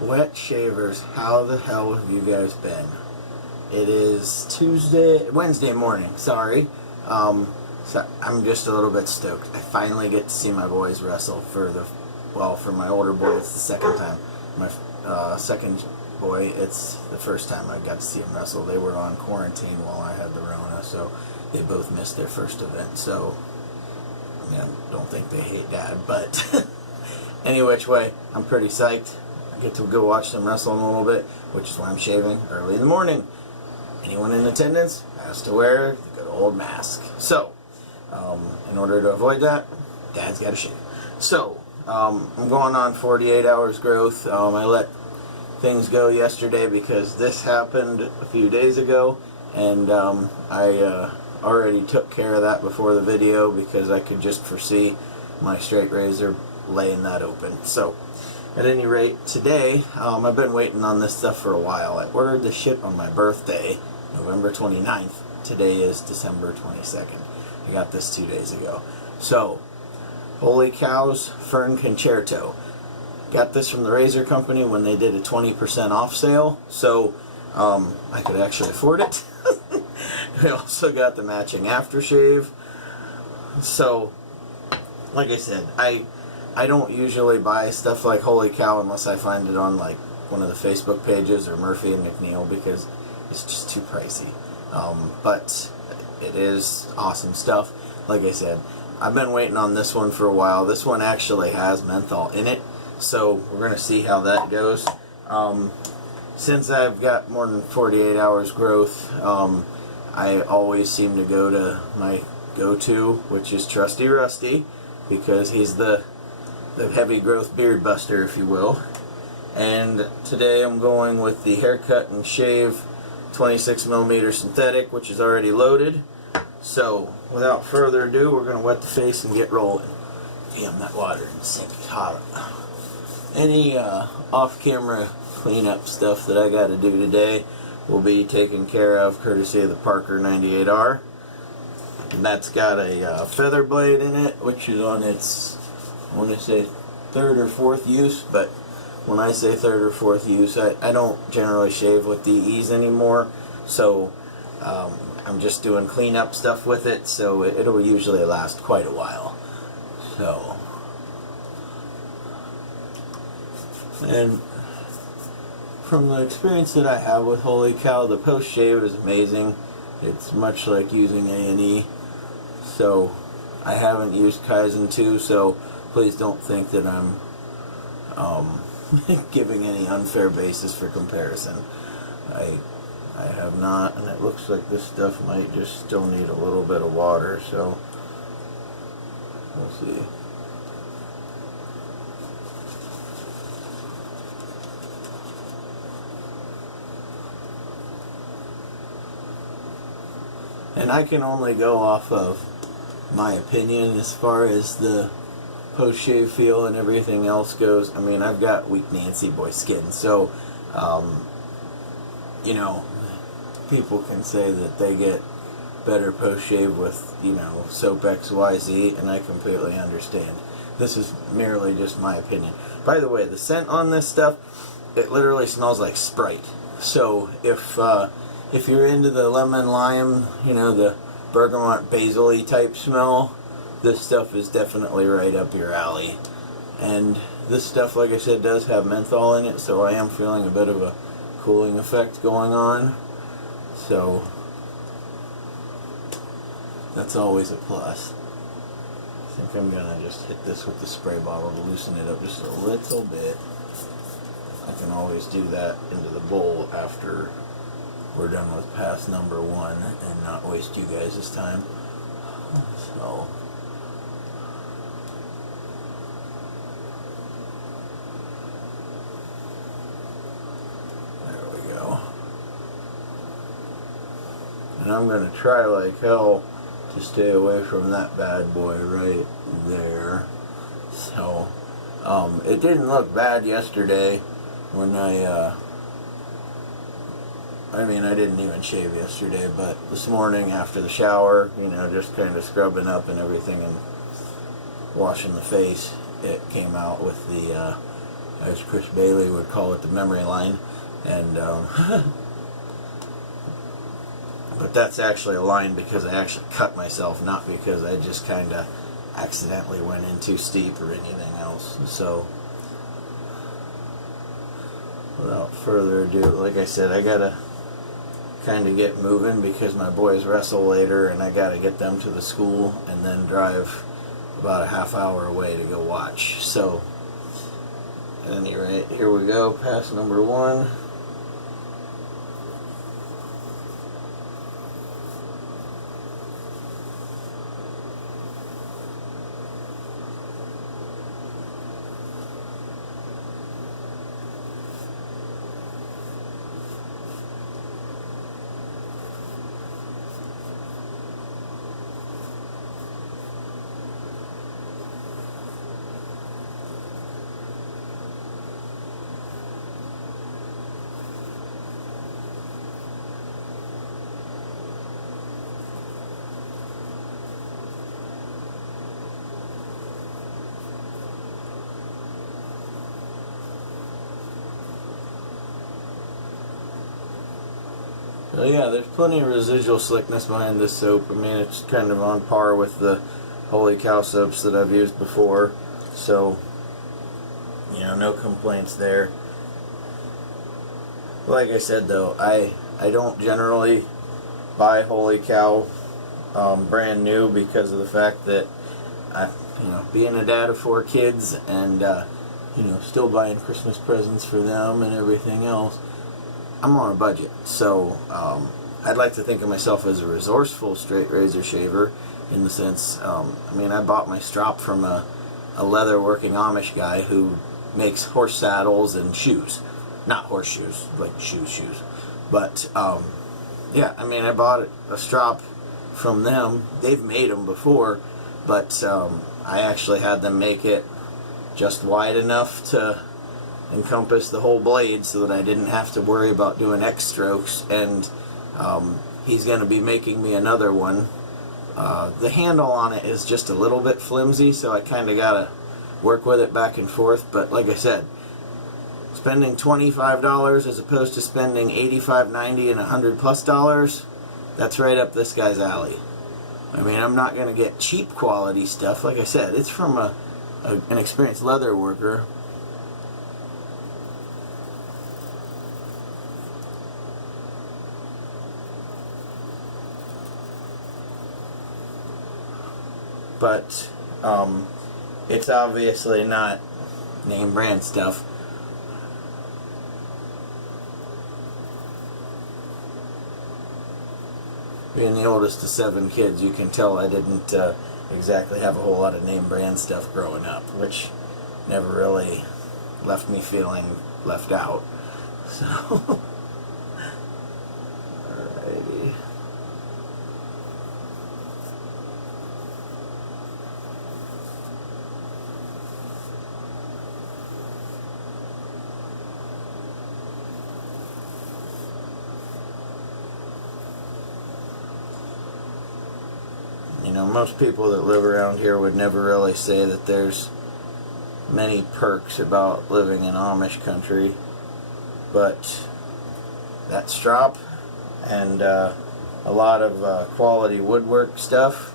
Wet shavers, how the hell have you guys been? It is Wednesday morning, sorry. So I'm just a little bit stoked. I finally get to see my boys wrestle for my older boy, it's the second time. My second boy, it's the first time I got to see him wrestle. They were on quarantine while I had the Rona, so they both missed their first event. So, I mean, I don't think they hate Dad, but any which way, I'm pretty psyched. I get to go watch them wrestle in a little bit, which is why I'm shaving early in the morning. Anyone in attendance has to wear the good old mask. So, in order to avoid that, Dad's got to shave. So, I'm going on 48 hours growth. I let things go yesterday because this happened a few days ago, and I already took care of that before the video because I could just foresee my straight razor laying that open. So, at any rate, today, I've been waiting on this stuff for a while. I ordered this shit on my birthday, November 29th. Today is December 22nd. I got this 2 days ago. So, holy cows, Fern Concerto. Got this from the razor company when they did a 20% off sale, so I could actually afford it. I also got the matching aftershave. So, like I said, I don't usually buy stuff like Holy Cow unless I find it on like one of the Facebook pages or Murphy and McNeil because it's just too pricey. But it is awesome stuff. Like I said, I've been waiting on this one for a while. This one actually has menthol in it, so we're going to see how that goes. Since I've got more than 48 hours growth, I always seem to go to my go-to, which is Trusty Rusty, because he's the heavy growth beard buster, if you will. And today I'm going with the haircut and shave 26mm synthetic, which is already loaded. So without further ado, we're going to wet the face and get rolling. Damn, that water in the sink is hot. Any off-camera cleanup stuff that I got to do today will be taken care of courtesy of the Parker 98R. And that's got a feather blade in it, which is on its, I want to say, third or fourth use, but when I say third or fourth use, I don't generally shave with DEs anymore, so I'm just doing cleanup stuff with it, so it'll usually last quite a while. So, and from the experience that I have with Holy Cow, the post-shave is amazing. It's much like using A&E. So, I haven't used Kaizen 2, so please don't think that I'm giving any unfair basis for comparison. I have not, and it looks like this stuff might just still need a little bit of water, so we'll see. And I can only go off of my opinion as far as the post-shave feel and everything else goes. I mean, I've got weak Nancy boy skin, so you know, people can say that they get better post-shave with, you know, soap XYZ, and I completely understand. This is merely just my opinion. By the way, the scent on this stuff, it literally smells like Sprite. So if you're into the lemon lime, you know, the bergamot basil-y type smell, this stuff is definitely right up your alley. And this stuff, like I said, does have menthol in it, so I am feeling a bit of a cooling effect going on. So that's always a plus. I think I'm gonna just hit this with the spray bottle to loosen it up just a little bit. I can always do that into the bowl after we're done with pass number 1 and not waste you guys' time. So there we go. And I'm gonna try like hell to stay away from that bad boy right there. So it didn't look bad yesterday when I mean, I didn't even shave yesterday, but this morning after the shower, you know, just kind of scrubbing up and everything and washing the face, it came out with the as Chris Bailey would call it, the memory line. And but that's actually a line because I actually cut myself, not because I just kind of accidentally went in too steep or anything else. So without further ado, like I said, I gotta kind of get moving because my boys wrestle later and I gotta get them to the school and then drive about a half hour away to go watch. So at any rate, here we go, pass number 1. So yeah, there's plenty of residual slickness behind this soap. I mean, it's kind of on par with the Holy Cow soaps that I've used before. So, you know, no complaints there. Like I said though, I don't generally buy Holy Cow brand new because of the fact that being a dad of 4 kids and still buying Christmas presents for them and everything else, I'm on a budget. So I'd like to think of myself as a resourceful straight razor shaver in the sense, I bought my strop from a leather working Amish guy who makes horse saddles and shoes. Not horseshoes, like shoes. But yeah, I bought a strop from them. They've made them before, but I actually had them make it just wide enough to encompass the whole blade so that I didn't have to worry about doing X strokes. And he's going to be making me another one. The handle on it is just a little bit flimsy, so I kind of got to work with it back and forth. But like I said, spending $25 as opposed to spending $85, $90, and $100+, that's right up this guy's alley. I'm not going to get cheap quality stuff. Like I said, it's from an experienced leather worker. But it's obviously not name brand stuff. Being the oldest of 7 kids, you can tell I didn't exactly have a whole lot of name brand stuff growing up, which never really left me feeling left out. So, alrighty. Most people that live around here would never really say that there's many perks about living in Amish country, but that strop and a lot of quality woodwork stuff,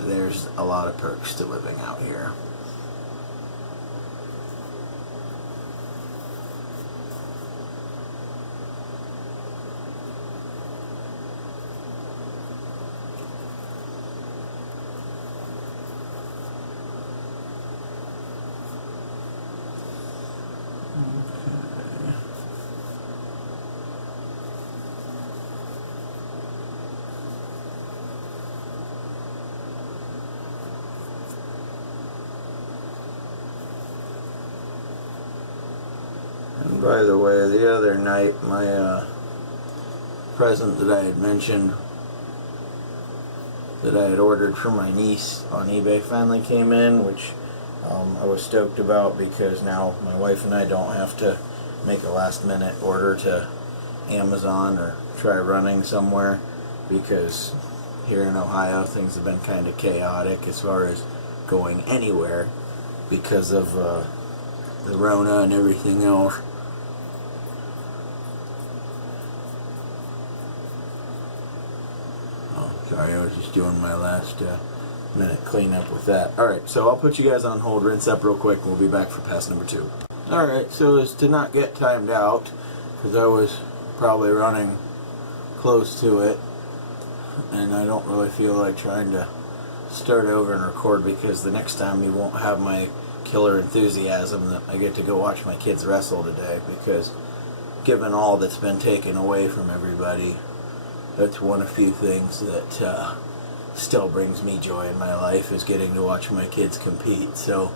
there's a lot of perks to living out here. And by the way, the other night, my present that I had mentioned that I had ordered for my niece on eBay finally came in, which I was stoked about because now my wife and I don't have to make a last minute order to Amazon or try running somewhere, because here in Ohio things have been kind of chaotic as far as going anywhere because of the Rona and everything else. Oh, sorry, I was just doing my last minute cleanup with that. Alright, so I'll put you guys on hold, rinse up real quick, and we'll be back for pass number 2. Alright, so as to not get timed out, because I was probably running close to it, and I don't really feel like trying to start over and record, because the next time you won't have my killer enthusiasm that I get to go watch my kids wrestle today, because given all that's been taken away from everybody, that's one of few things that still brings me joy in my life, is getting to watch my kids compete. So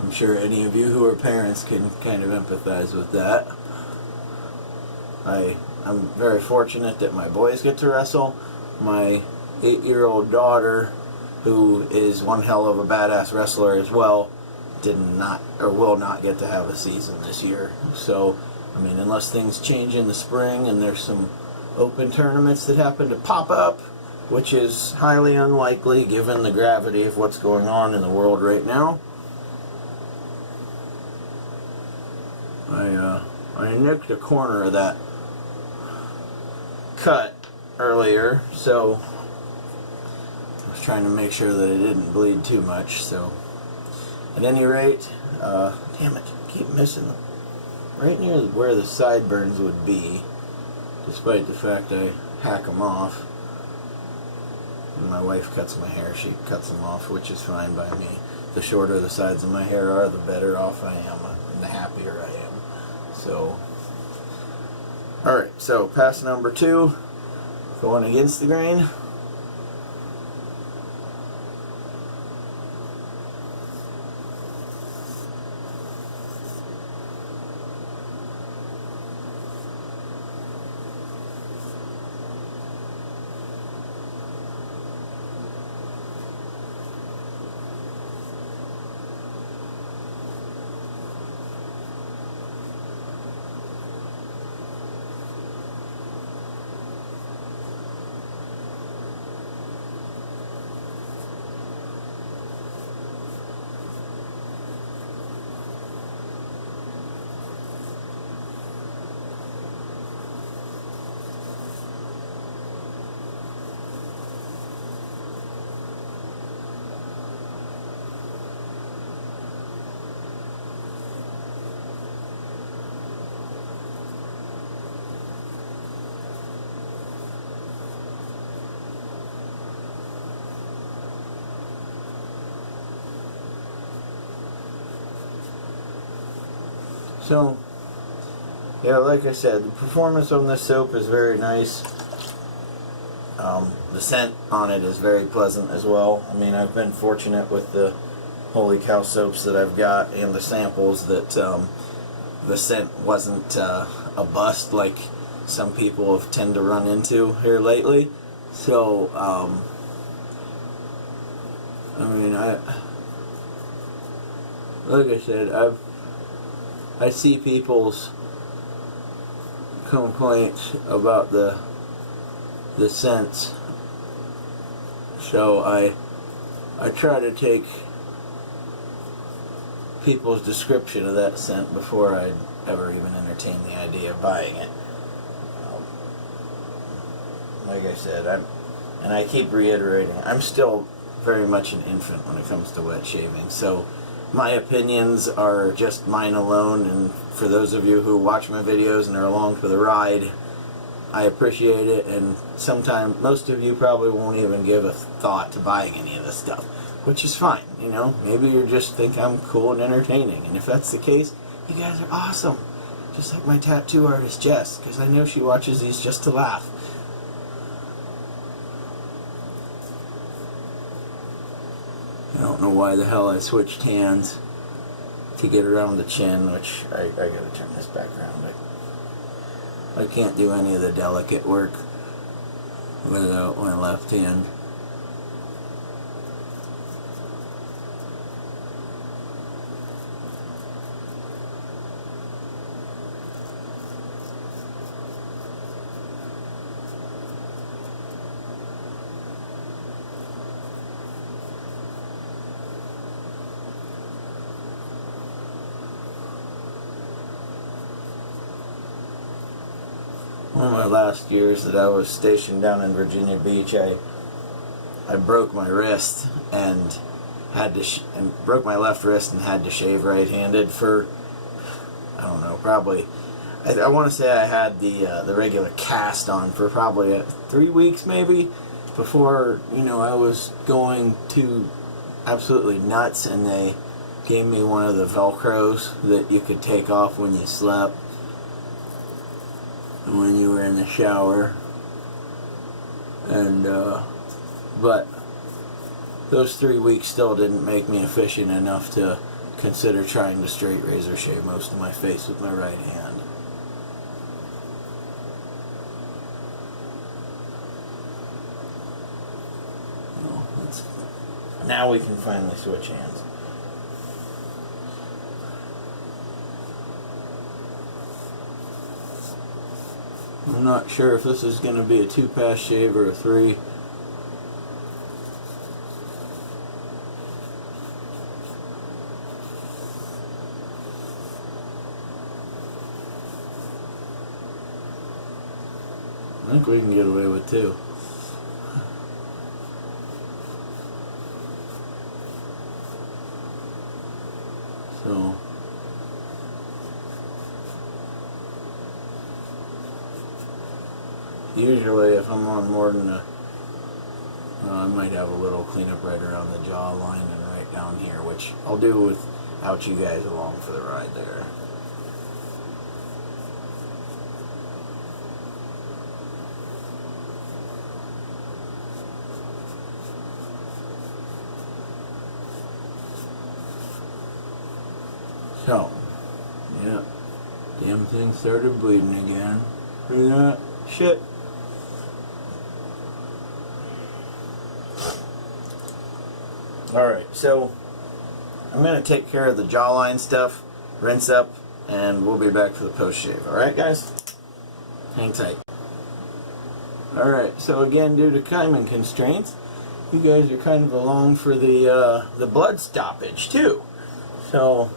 I'm sure any of you who are parents can kind of empathize with that. I'm very fortunate that my boys get to wrestle. My 8-year-old daughter, who is one hell of a badass wrestler as well, did not or will not get to have a season this year. So, I mean, unless things change in the spring and there's some open tournaments that happen to pop up, which is highly unlikely given the gravity of what's going on in the world right now. I nicked a corner of that cut earlier, so I was trying to make sure that it didn't bleed too much. So at any rate, damn it, I keep missing them. Right near where the sideburns would be, despite the fact I hack them off. When my wife cuts my hair, she cuts them off, which is fine by me. The shorter the sides of my hair are, the better off I am, and the happier I am. So, alright, so pass number 2, going against the grain. So, yeah, like I said, the performance on this soap is very nice. The scent on it is very pleasant as well. I mean, I've been fortunate with the Holy Cow soaps that I've got and the samples that the scent wasn't a bust like some people have tend to run into here lately. So, I mean, like I said, I see people's complaints about the scents, so I try to take people's description of that scent before I ever even entertain the idea of buying it. Like I said, and I keep reiterating, I'm still very much an infant when it comes to wet shaving, so my opinions are just mine alone, and for those of you who watch my videos and are along for the ride, I appreciate it. And sometimes most of you probably won't even give a thought to buying any of this stuff, which is fine. You know, maybe you just think I'm cool and entertaining, and if that's the case, you guys are awesome. Just like my tattoo artist Jess, because I know she watches these just to laugh. I don't know why the hell I switched hands to get around the chin, which I gotta turn this back around. I can't do any of the delicate work without my left hand. one of my last years that I was stationed down in Virginia Beach, I broke my wrist and had to broke my left wrist and had to shave right-handed for, I don't know, probably, I want to say I had the regular cast on for probably 3 weeks maybe, before, you know, I was going to absolutely nuts, and they gave me one of the Velcros that you could take off when you slept and when you were in the shower. And but those 3 weeks still didn't make me efficient enough to consider trying to straight razor shave most of my face with my right hand. Now we can finally switch hands. I'm not sure if this is going to be a 2-pass shave or a 3. I think we can get away with 2. So usually if I'm on more than I might have a little cleanup right around the jawline and right down here, which I'll do without you guys along for the ride there. So, yeah, damn thing started bleeding again. Hear that? Shit. Alright, so I'm going to take care of the jawline stuff, rinse up, and we'll be back for the post shave. Alright, guys? Hang tight. Alright, so again, due to timing constraints, you guys are kind of along for the blood stoppage too. So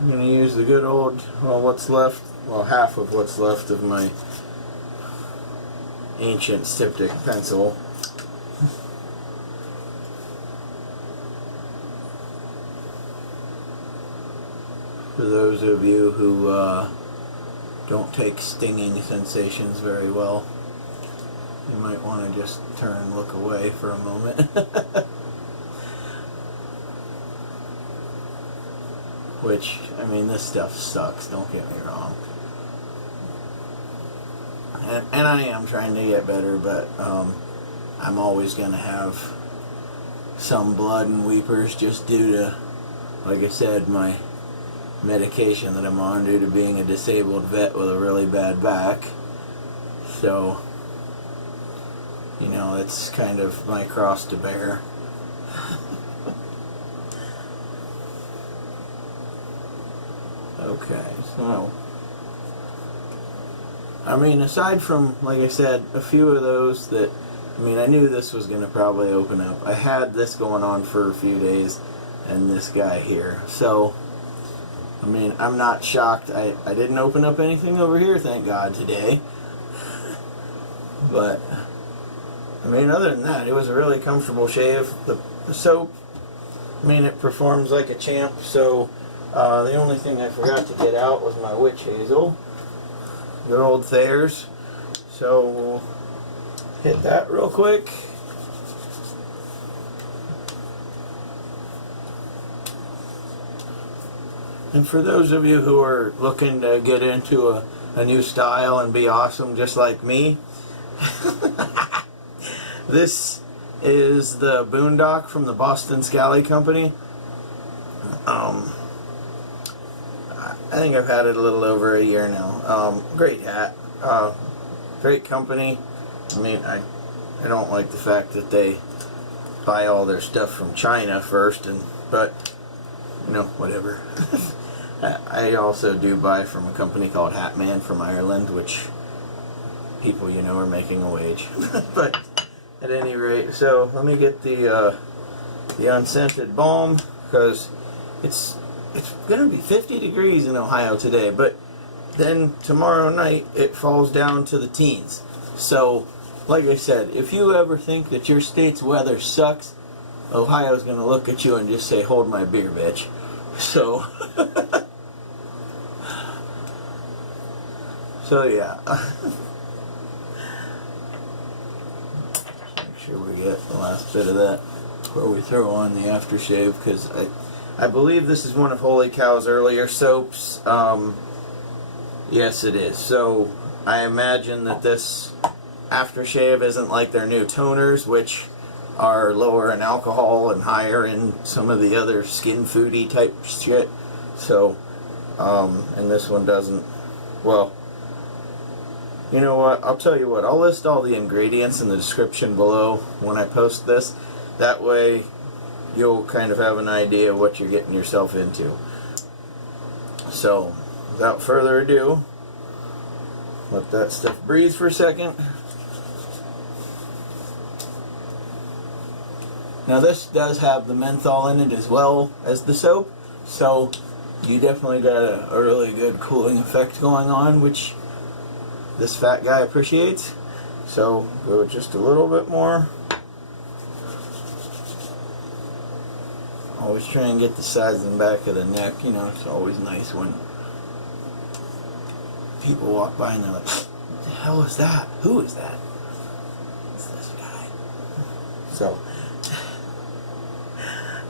I'm going to use the good old, well, what's left, well, half of what's left of my ancient styptic pencil. For those of you who don't take stinging sensations very well, you might want to just turn and look away for a moment. Which, I mean, this stuff sucks, don't get me wrong. And I am trying to get better, but I'm always going to have some blood and weepers just due to, like I said, my medication that I'm on due to being a disabled vet with a really bad back. So, you know, it's kind of my cross to bear. Okay, so, I mean, aside from, like I said, a few of those that, I mean, I knew this was going to probably open up. I had this going on for a few days, and this guy here. So, I mean, I'm not shocked. I didn't open up anything over here, thank God, today. But, I mean, other than that, it was a really comfortable shave. The soap, I mean, it performs like a champ, so the only thing I forgot to get out was my witch hazel. Good old Thayer's. So we'll hit that real quick. And for those of you who are looking to get into a new style and be awesome just like me, this is the Boondock from the Boston Scally Company. I think I've had it a little over a year now. Great hat. Great company. I mean, I don't like the fact that they buy all their stuff from China first, but you know, whatever. I also do buy from a company called Hatman from Ireland, which people you know are making a wage. But at any rate, so let me get the unscented balm, because it's it's going to be 50 degrees in Ohio today, but then tomorrow night it falls down to the teens. So, like I said, if you ever think that your state's weather sucks, Ohio's going to look at you and just say, hold my beer, bitch. So, so yeah. Make sure we get the last bit of that before we throw on the aftershave, because I believe this is one of Holy Cow's earlier soaps. Yes, it is. So, I imagine that this aftershave isn't like their new toners, which are lower in alcohol and higher in some of the other skin foody type shit. So, and this one doesn't. Well, you know what? I'll tell you what. I'll list all the ingredients in the description below when I post this. That way, you'll kind of have an idea of what you're getting yourself into. So, without further ado, let that stuff breathe for a second. Now this does have the menthol in it as well as the soap, so you definitely got a really good cooling effect going on, which this fat guy appreciates. So go just a little bit more. Always try and get the sides and back of the neck. You know, it's always nice when people walk by and they're like, what the hell is that? Who is that? It's this guy. So,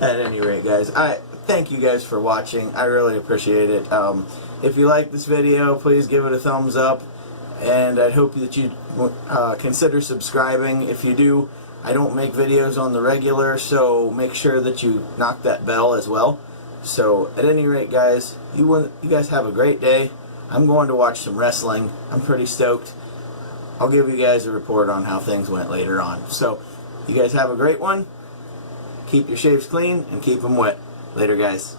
at any rate, guys, I thank you guys for watching. I really appreciate it. If you like this video, please give it a thumbs up, and I hope that you consider subscribing. If you do, I don't make videos on the regular, so make sure that you knock that bell as well. So, at any rate, guys, you guys have a great day. I'm going to watch some wrestling. I'm pretty stoked. I'll give you guys a report on how things went later on. So, you guys have a great one. Keep your shaves clean and keep them wet. Later, guys.